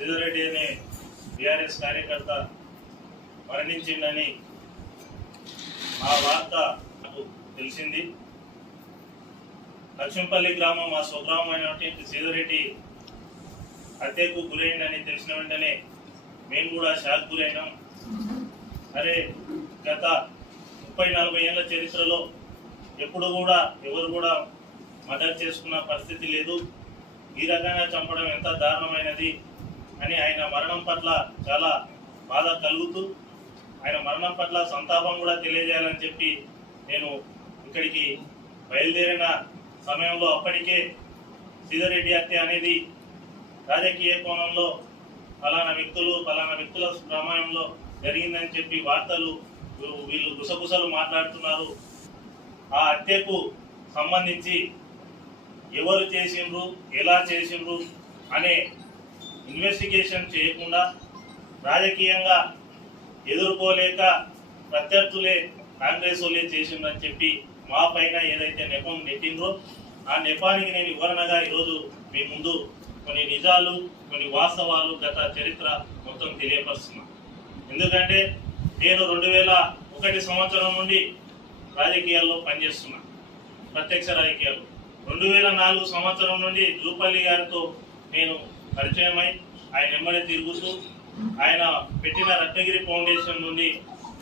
శ్రీధర్రెడ్డి అనే టీఆర్ఎస్ కార్యకర్త మరణించిందని ఆ వార్త నాకు తెలిసింది. లక్ష్మీపల్లి గ్రామం మా స్వగ్రామం అయినటువంటి శ్రీధర్రెడ్డి హత్యకు గురైందని తెలిసిన వెంటనే మేము కూడా షాక్ గురైనాం. అరే, గత 30-40 ఏళ్ల చరిత్రలో ఎప్పుడు కూడా ఎవరు కూడా మర్డర్ చేసుకున్న పరిస్థితి లేదు. ఈ రకంగా చంపడం ఎంత దారుణమైనది అని ఆయన మరణం పట్ల చాలా బాధ కలుగుతూ ఆయన మరణం పట్ల సంతాపం కూడా తెలియజేయాలని చెప్పి నేను ఇక్కడికి బయలుదేరిన సమయంలో అప్పటికే శ్రీధర్రెడ్డి హత్య అనేది రాజకీయ కోణంలో ఫలానా వ్యక్తుల ప్రమాణంలో జరిగిందని చెప్పి వార్తలు వీళ్ళు గుసగుసలు మాట్లాడుతున్నారు. ఆ హత్యకు సంబంధించి ఎవరు చేసిండ్రు, ఎలా చేసిండ్రు అనే ఇన్వెస్టిగేషన్ చేయకుండా రాజకీయంగా ఎదుర్కోలేక ప్రత్యర్థులే కాంగ్రెస్ వాళ్ళే చేసిండ్రని చెప్పి మా పైన ఏదైతే నెపం నెట్టిండ్రో ఆ నెపానికి నేను వివరణగా ఈరోజు మీ ముందు కొన్ని నిజాలు, కొన్ని వాస్తవాలు, గత చరిత్ర మొత్తం తెలియపరుస్తున్నాను. ఎందుకంటే నేను 2001 సంవత్సరం నుండి రాజకీయాల్లో పనిచేస్తున్నా, ప్రత్యక్ష రాజకీయాలు. 2004 సంవత్సరం నుండి జూపల్లి గారితో నేను పరిచయమై ఆయన వెంబడి తిరుగుతూ ఆయన పెట్టిన రత్నగిరి ఫౌండేషన్ నుండి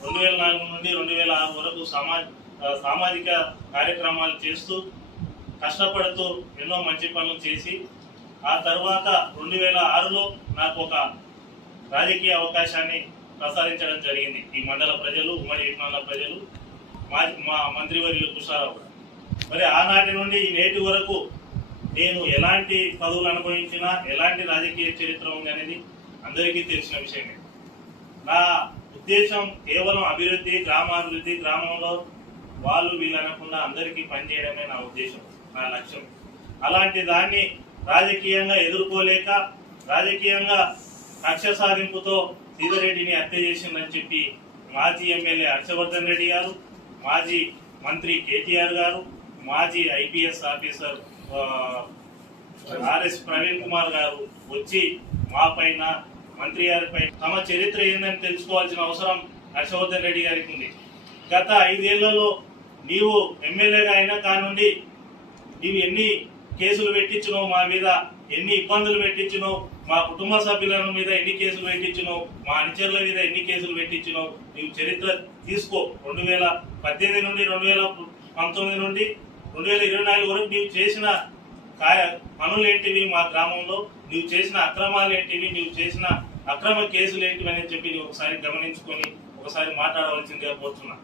2004 నుండి 2006 వరకు సామాజిక కార్యక్రమాలు చేస్తూ కష్టపడుతూ ఎన్నో మంచి పనులు చేసి ఆ తర్వాత 2006లో నాకు ఒక రాజకీయ అవకాశాన్ని ప్రసాదించడం జరిగింది. ఈ మండల ప్రజలు, ఉమ్మడి మండల ప్రజలు, మా మంత్రివర్యులు కుషారావు గారు. మరి ఆనాటి నుండి ఈ నేటి వరకు నేను ఎలాంటి పదవులు అనుభవించినా, ఎలాంటి రాజకీయ చరిత్ర ఉంది అనేది అందరికీ తెలిసిన విషయమే. నా ఉద్దేశం కేవలం అభివృద్ధి, గ్రామాభివృద్ధి, గ్రామంలో వాళ్ళు వీళ్ళు అనకుండా అందరికీ పనిచేయడమే నా ఉద్దేశం, నా లక్ష్యం. అలాంటి దాన్ని రాజకీయంగా ఎదుర్కోలేక రాజకీయంగా కక్ష సాధింపుతో శ్రీధర్రెడ్డిని హత్య చేసిందని చెప్పి మాజీ ఎమ్మెల్యే హర్షవర్ధన్ రెడ్డి గారు, మాజీ మంత్రి కేటీఆర్ గారు, మాజీ IPS officer RS Praveen Kumar గారు వచ్చి మా పైన, మంత్రి గారిపై తమ చరిత్ర ఏందని తెలుసుకోవాల్సిన అవసరం హర్షవర్ధన్ రెడ్డి గారికి ఉంది. గత 5 ఏళ్లలో నీవు ఎమ్మెల్యేగా అయినా కానుండి నీవు ఎన్ని కేసులు పెట్టించినో, మా మీద ఎన్ని ఇబ్బందులు పెట్టించినో, మా కుటుంబ సభ్యుల మీద ఎన్ని కేసులు పెట్టించినో, మా అనుచరుల మీద ఎన్ని కేసులు పెట్టించినో నీవు చరిత్ర తీసుకో. 2018 నుండి 2019 నుండి 2024 వరకు నీవు చేసిన పనులు ఏంటివి, మా గ్రామంలో నీవు చేసిన అక్రమాలు ఏంటివి, నీవు చేసిన అక్రమ కేసులు ఏంటివి అని చెప్పి నీవు ఒకసారి గమనించుకొని ఒకసారి మాట్లాడవలసిందిగా కోరుతున్నా.